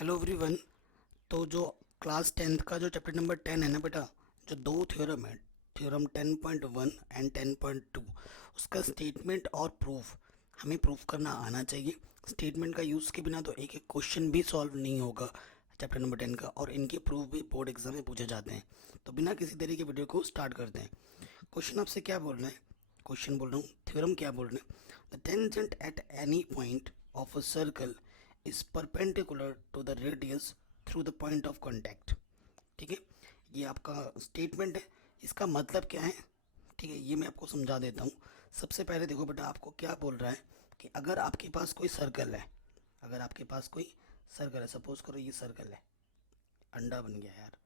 Hello everyone. तो जो class tenth का जो चैप्टर नंबर 10 है ना बेटा, जो दो थ्योरम है, थ्योरम 10.1 एंड 10.2, उसका स्टेटमेंट और प्रूफ हमें प्रूफ करना आना चाहिए। स्टेटमेंट का यूज़ के बिना तो एक एक क्वेश्चन भी सॉल्व नहीं होगा चैप्टर नंबर 10 का, और इनके प्रूफ भी बोर्ड एग्जाम में पूछे जाते हैं। तो बिना किसी तरह की वीडियो को स्टार्ट करते हैं। क्वेश्चन आपसे क्या बोल रहे हैं, क्वेश्चन बोल रहा हूँ, थ्योरम क्या बोल रहे हैं। The tangent at any point of a circle is perpendicular to the radius through the point of contact. ठीक है, ये आपका स्टेटमेंट है। इसका मतलब क्या है, ठीक है, ये मैं आपको समझा देता हूँ। सबसे पहले देखो बेटा, आपको क्या बोल रहा है कि अगर आपके पास कोई सर्कल है, अगर आपके पास कोई सर्कल है, सपोज करो ये सर्कल है, अंडा बन गया यार,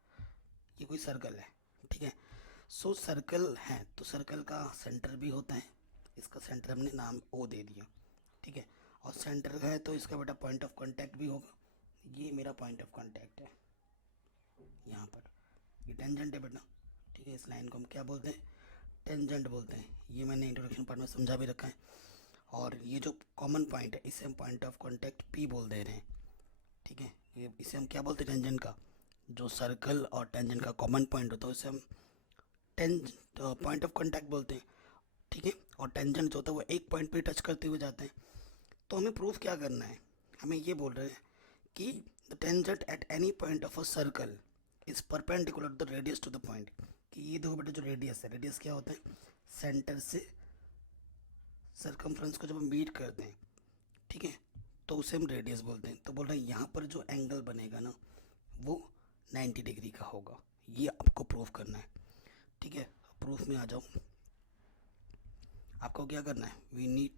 ये कोई सर्कल है, ठीक है। सो सर्कल है तो सर्कल का सेंटर भी होता है, इसका सेंटर हमने नाम ओ दे दिया, ठीक है। और सेंटर है तो इसका बेटा पॉइंट ऑफ कांटेक्ट भी होगा। ये मेरा पॉइंट ऑफ कांटेक्ट है यहाँ पर, ये टेंजेंट है बेटा, ठीक है। इस लाइन को हम क्या बोलते हैं, टेंजेंट बोलते हैं। ये मैंने इंट्रोडक्शन पार्ट में समझा भी रखा है। और ये जो कॉमन पॉइंट है इसे हम पॉइंट ऑफ कांटेक्ट पी बोल दे रहे हैं, ठीक है। ये इसे हम क्या बोलते हैं, टेंजेंट का, जो सर्कल और टेंजेंट का कॉमन पॉइंट होता है उसे हम टेंज पॉइंट ऑफ कांटेक्ट बोलते हैं, ठीक है। और टेंजेंट जो होता है वो एक पॉइंट पे टच करते हुए जाते हैं। तो हमें प्रूफ क्या करना है, हमें ये बोल रहे हैं कि the tangent at any point of a circle is perpendicular the radius to the point. कि ये देखो बेटा, जो रेडियस है, रेडियस क्या होता है, सेंटर से सरकमफ्रेंस को जब हम मीट करते हैं, ठीक है, तो उसे हम रेडियस बोलते हैं। तो बोल रहे हैं यहाँ पर जो एंगल बनेगा ना वो 90 डिग्री का होगा। ये आपको प्रूफ करना है, ठीक है। प्रूफ में आ जाओ। आपको क्या करना है,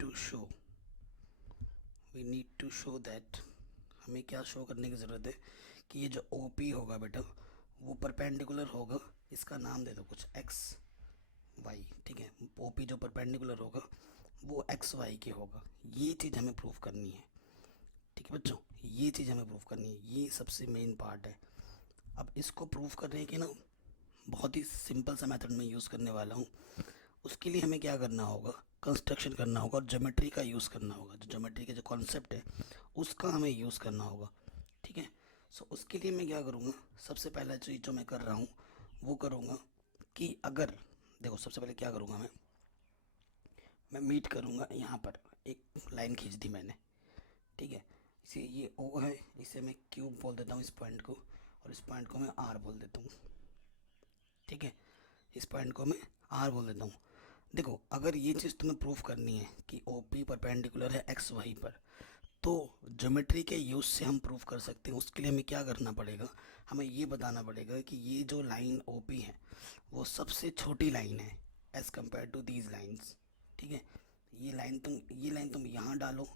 to show we need to show that, हमें क्या शो करने की ज़रूरत है कि ये जो ओ पी होगा बेटा वो परपेंडिकुलर होगा। इसका नाम दे दो कुछ एक्स वाई, ठीक है। ओ पी जो परपेंडिकुलर होगा वो एक्स वाई के होगा। ये चीज़ हमें प्रूफ करनी है, ठीक है बच्चों, ये चीज़ हमें प्रूफ करनी है, ये सबसे मेन पार्ट है। अब इसको प्रूफ करने के ना बहुत ही सिंपल सा मेथड में यूज़ करने वाला हूँ। उसके लिए हमें क्या करना होगा, कंस्ट्रक्शन करना होगा और ज्योमेट्री का यूज़ करना होगा। जो ज्योमेट्री के जो कॉन्सेप्ट है उसका हमें यूज़ करना होगा, ठीक है। सो उसके लिए मैं क्या करूँगा, सबसे पहला चीज़ जो मैं कर रहा हूँ वो करूँगा कि अगर, देखो सबसे पहले क्या करूँगा, मैं मीट करूँगा यहाँ पर, एक लाइन खींच दी मैंने, ठीक है। इसे ये ओ है, इसे मैं क्यूब बोल देता हूँ इस पॉइंट को, और इस पॉइंट को मैं आर बोल देता हूँ, ठीक है। इस पॉइंट को मैं आर बोल देता हूँ। देखो अगर ये चीज़ तुम्हें प्रूफ करनी है कि ओ पी परपेंडिकुलर है एक्स वाई पर, तो ज्योमेट्री के यूज़ से हम प्रूफ कर सकते हैं। उसके लिए हमें क्या करना पड़ेगा, हमें ये बताना पड़ेगा कि ये जो लाइन ओ पी है वो सबसे छोटी लाइन है as compared to these lines, ठीक है। ये लाइन तुम यहाँ डालो,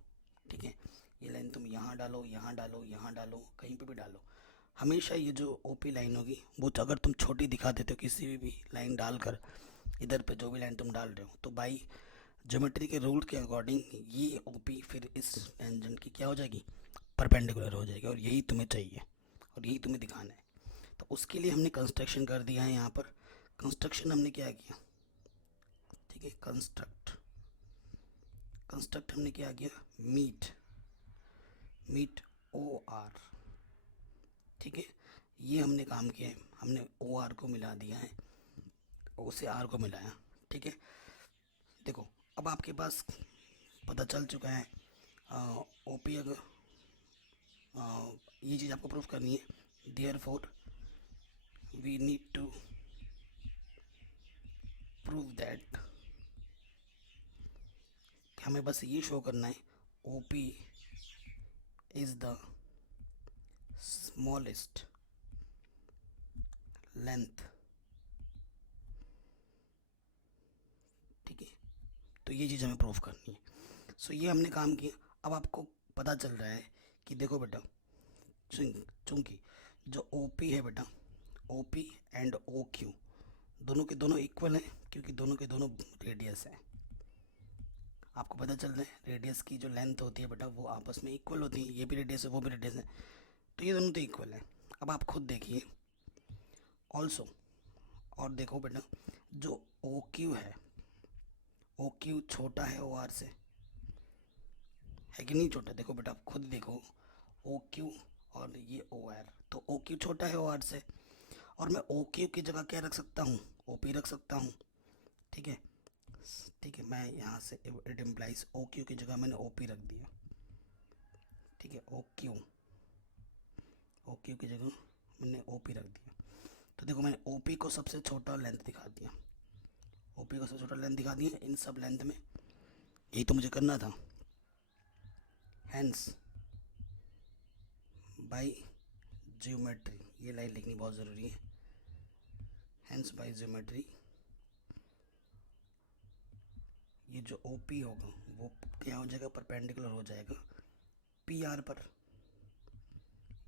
ठीक है। ये लाइन तुम यहाँ डालो, यहाँ डालो, यहाँ डालो, कहीं पे भी डालो, हमेशा ये जो ओ पी लाइन होगी वो अगर तुम छोटी दिखा देते हो किसी भी लाइन डालकर, इधर पे जो भी लाइन तुम डाल रहे हो, तो बाई ज्योमेट्री के रूल के अकॉर्डिंग ये ओपी फिर इस टेंजेंट की क्या हो जाएगी, परपेंडिकुलर हो जाएगी। और यही तुम्हें चाहिए और यही तुम्हें दिखाना है। तो उसके लिए हमने कंस्ट्रक्शन कर दिया है यहाँ पर। कंस्ट्रक्शन हमने क्या किया, ठीक है, कंस्ट्रक्ट कंस्ट्रक्ट हमने क्या किया, मीट मीट ओ आर, ठीक है। ये हमने काम किया है, हमने ओ आर को मिला दिया है, ओ से आर को मिलाया, ठीक है। देखो अब आपके पास पता चल चुका है ओ पी, अगर ये चीज़ आपको प्रूफ करनी है, therefore we need to prove that, हमें बस ये शो करना है O P is the smallest length, ठीक है। तो ये चीज़ हमें प्रूफ करनी है। सो ये हमने काम किया। अब आपको पता चल रहा है कि देखो बेटा, चूंकि जो ओ पी है बेटा, O P and O Q दोनों के दोनों इक्वल हैं, क्योंकि दोनों के दोनों रेडियस हैं। आपको पता चल रहा है रेडियस की जो लेंथ होती है बेटा वो आपस में इक्वल होती है, ये भी रेडियस है वो भी रेडियस है, तो ये दोनों तो इक्वल है। अब आप खुद देखिए ऑल्सो, और देखो बेटा जो ओ क्यू है, ओ क्यू छोटा है ओ आर से, है कि नहीं छोटा, देखो बेटा आप खुद देखो, ओ क्यू और ये ओ आर, तो ओ क्यू छोटा है ओ आर से, और मैं ओ क्यू की जगह क्या रख सकता हूँ, ओ पी रख सकता हूँ। ठीक है, ठीक है, मैं यहाँ से इट इम्प्लाइज ओ क्यू की जगह मैंने ओ पी रख दिया। ठीक है, ओ क्यू की जगह मैंने ओ पी रख दिया। तो देखो मैंने ओ पी को सबसे छोटा लेंथ दिखा दिया, ओ पी को सबसे छोटा लेंथ दिखा दिया इन सब लेंथ में, यही तो मुझे करना था। हैंस बाय ज्योमेट्री, ये लाइन लिखनी बहुत ज़रूरी है। हैंस बाय ज्योमेट्री, ये जो ओ पी होगा वो क्या हो जाएगा, परपेंडिकुलर हो जाएगा पी आर पर,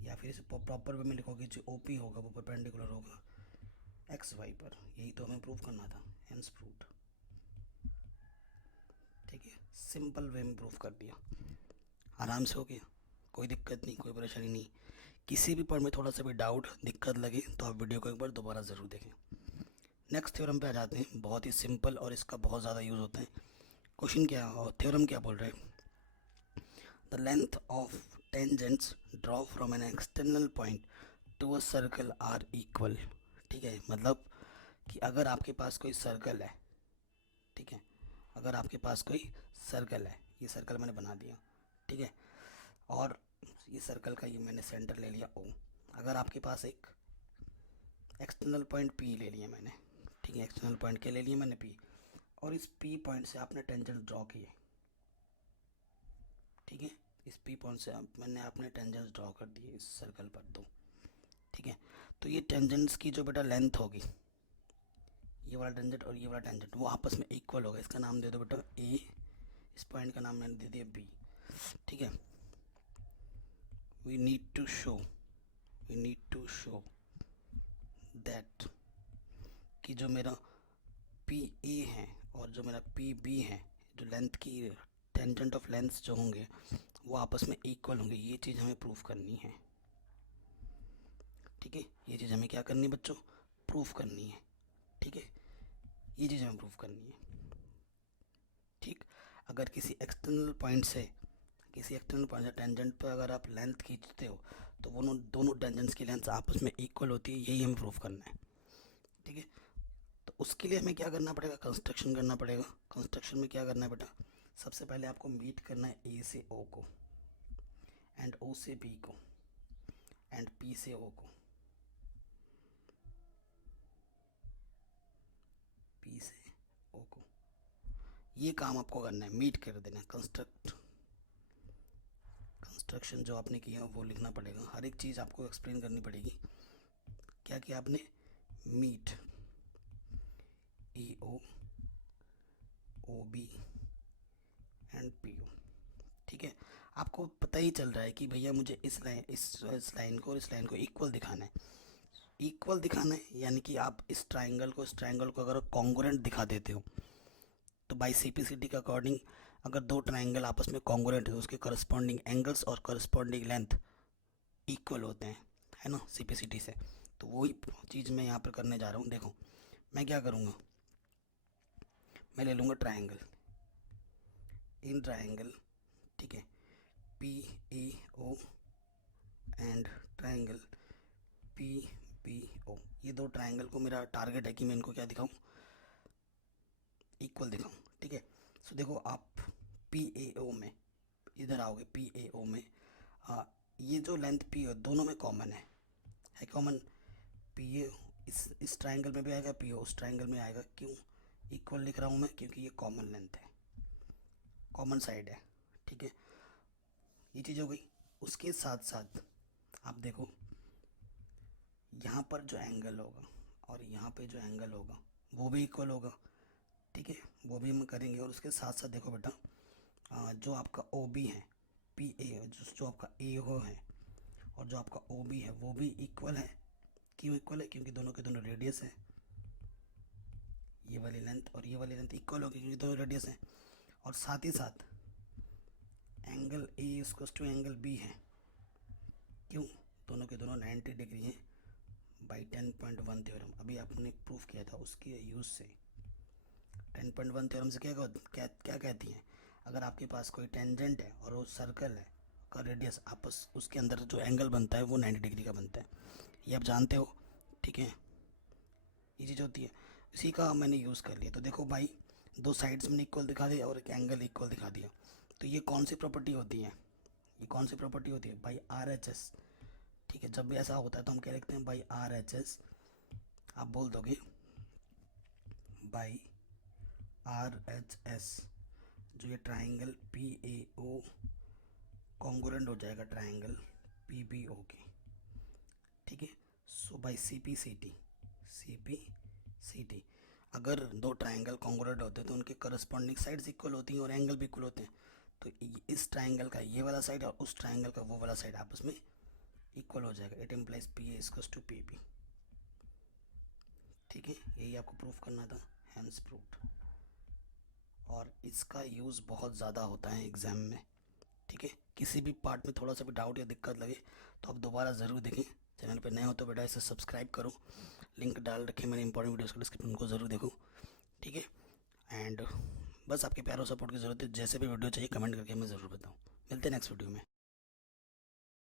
या फिर इसे प्रॉपर वे में लिखोगे जो ओ पी होगा वो परपेंडिकुलर होगा एक्स वाई पर। यही तो हमें प्रूव करना था, हैंस प्रूव्ड। ठीक है, सिंपल वे में प्रूव कर दिया, आराम से हो गया, कोई दिक्कत नहीं, कोई परेशानी नहीं। किसी भी पॉइंट में थोड़ा सा भी डाउट दिक्कत लगे तो आप वीडियो को एक बार दोबारा ज़रूर देखें। नेक्स्ट थ्योरम पे आ जाते हैं, बहुत ही सिंपल और इसका बहुत ज़्यादा यूज़ होता है। क्वेश्चन क्या और थ्योरम क्या बोल रहे हैं, the length of tangents draw from an external point to a circle are equal. ठीक है, मतलब कि अगर आपके पास कोई सर्कल है, ठीक है, अगर आपके पास कोई सर्कल है, ये सर्कल मैंने बना दिया, ठीक है, और ये सर्कल का ये मैंने सेंटर ले लिया ओ, अगर आपके पास एक एक्सटर्नल पॉइंट पी ले लिया मैंने, ठीक है, एक्सटर्नल पॉइंट के ले लिया मैंने पी, और इस पी पॉइंट से आपने टेंजेंट ड्रॉ किए। ठीक है, इस पी पॉइंट से मैंने अपने टेंजेंट्स ड्रॉ कर दिए इस सर्कल पर दो। ठीक है, तो ये टेंजेंट्स की जो बेटा लेंथ होगी, ये वाला टेंजेंट और ये वाला टेंजेंट वो आपस में इक्वल होगा। इसका नाम दे दो बेटा ए, इस पॉइंट का नाम मैंने दे दिया बी। ठीक है, we need to show that कि जो मेरा पी ए है और जो मेरा पी बी है, जो लेंथ की टेंजेंट ऑफ लेंथ जो होंगे वो आपस में इक्वल होंगे। ये चीज़ हमें प्रूफ करनी है। ठीक है, ये चीज़ हमें क्या करनी है बच्चों, प्रूफ करनी है। ठीक है, ये चीज़ हमें प्रूफ करनी है। ठीक, अगर किसी एक्सटर्नल पॉइंट से टेंजेंट पर अगर आप लेंथ खींचते हो तो वो दोनों टेंजेंट्स की लेंथ आपस में इक्वल होती है, यही हमें प्रूफ करना है। ठीक है, तो उसके लिए हमें क्या करना पड़ेगा, कंस्ट्रक्शन करना पड़ेगा। कंस्ट्रक्शन में क्या करना है बेटा, सबसे पहले आपको मीट करना है ए से ओ को, एंड ओ से बी को, एंड पी से ओ को, पी से ओ को। ये काम आपको करना है, मीट कर देना है। कंस्ट्रक्शन जो आपने किया वो लिखना पड़ेगा, हर एक चीज़ आपको एक्सप्लेन करनी पड़ेगी। क्या किया आपने, meet E O B and P O. ठीक है, आपको पता ही चल रहा है कि भैया मुझे इस लाइन को और इस लाइन को इक्वल दिखाना है। इक्वल दिखाना है यानी कि आप इस ट्राइंगल को अगर कॉन्ग्रुएंट दिखा देते हो तो बाय सीपीसीटी के अकॉर्डिंग अगर दो ट्राइंगल आपस में कॉन्ग्रुएंट है तो उसके करस्पॉन्डिंग एंगल्स और करस्पॉन्डिंग लेंथ इक्वल होते हैं, है ना, सीपीसीटी से। तो वही चीज़ मैं यहाँ पर करने जा रहा हूँ। देखो मैं क्या करूँगा, मैं ले लूँगा ट्राइंगल, इन ट्राइंगल, ठीक है, P A O and triangle P B O, ये दो ट्राइंगल को मेरा टारगेट है कि मैं इनको क्या दिखाऊं, इक्वल दिखाऊं। ठीक है, सो देखो आप पी ए ओ में इधर आओगे, पी ए ओ में ये जो लेंथ पी ओ दोनों में कॉमन है कॉमन। पी ए इस ट्राइंगल में भी आएगा, पी ओ उस ट्राइंगल में आएगा। क्यों इक्वल लिख रहा हूँ मैं, क्योंकि ये कॉमन लेंथ है, कॉमन साइड है। ठीक है, ये चीज़ हो गई। उसके साथ साथ आप देखो यहाँ पर जो एंगल होगा और यहाँ पे जो एंगल होगा वो भी इक्वल होगा। ठीक है, वो भी हम करेंगे। और उसके साथ साथ देखो बेटा जो आपका ओ बी है, पी ए जो आपका ए हो है और जो आपका ओ बी है वो भी इक्वल है। क्यों इक्वल है, क्योंकि दोनों के दोनों रेडियस है, ये वाली लेंथ और ये वाली लेंथ इक्वल होगी क्योंकि दोनों रेडियस हैं। और साथ ही साथ angle A equals to angle B है। क्यों, दोनों के दोनों 90 डिग्री हैं बाई 10.1 थ्योरम, अभी आपने प्रूफ किया था उसके यूज़ से। 10.1 थ्योरम से क्या कहती हैं, अगर आपके पास कोई टेंजेंट है और वो सर्कल है, का रेडियस आपस उसके अंदर जो एंगल बनता है वो 90 डिग्री का बनता है, ये आप जानते हो, ठीक है। ये चीज़ होती है, इसी का मैंने यूज़ कर लिया। तो देखो भाई, दो साइड्स मैंने इक्वल दिखा दिया और एक एंगल इक्वल दिखा दिया। तो ये कौन सी प्रॉपर्टी होती है, ये कौन सी प्रॉपर्टी होती है भाई, RHS, ठीक है। जब भी ऐसा होता है तो हम क्या लिखते हैं भाई, RHS। आप बोल दोगे भाई RHS, जो ये ट्राइंगल PAO कॉन्ग्रुएंट हो जाएगा ट्राइंगल PBO के, ठीक है। सो बाई CP CT, अगर दो ट्राइंगल कॉन्ग्रुएंट होते हैं तो उनके करस्पॉन्डिंग साइड्स इक्वल होती हैं और एंगल भी इक्वल होते हैं। तो इस ट्राइंगल का ये वाला साइड और उस ट्राइंगल का वो वाला साइड आपस में इक्वल हो जाएगा। It implies PA equals to PB, ठीक है। यही आपको प्रूफ करना था, हैंस प्रूव्ड। और इसका यूज़ बहुत ज़्यादा होता है एग्ज़ाम में, ठीक है। किसी भी पार्ट में थोड़ा सा भी डाउट या दिक्कत लगे तो आप दोबारा ज़रूर देखें। चैनल पे नए हो तो बेटा इसे सब्सक्राइब करो, लिंक डाल रखे मैंने इंपॉर्टेंट वीडियोस का डिस्क्रिप्शन, उनको ज़रूर देखो, ठीक है। एंड बस आपके प्यार और सपोर्ट की ज़रूरत है, जैसे भी वीडियो चाहिए कमेंट करके मैं ज़रूर बताऊँ। मिलते हैं नेक्स्ट वीडियो में।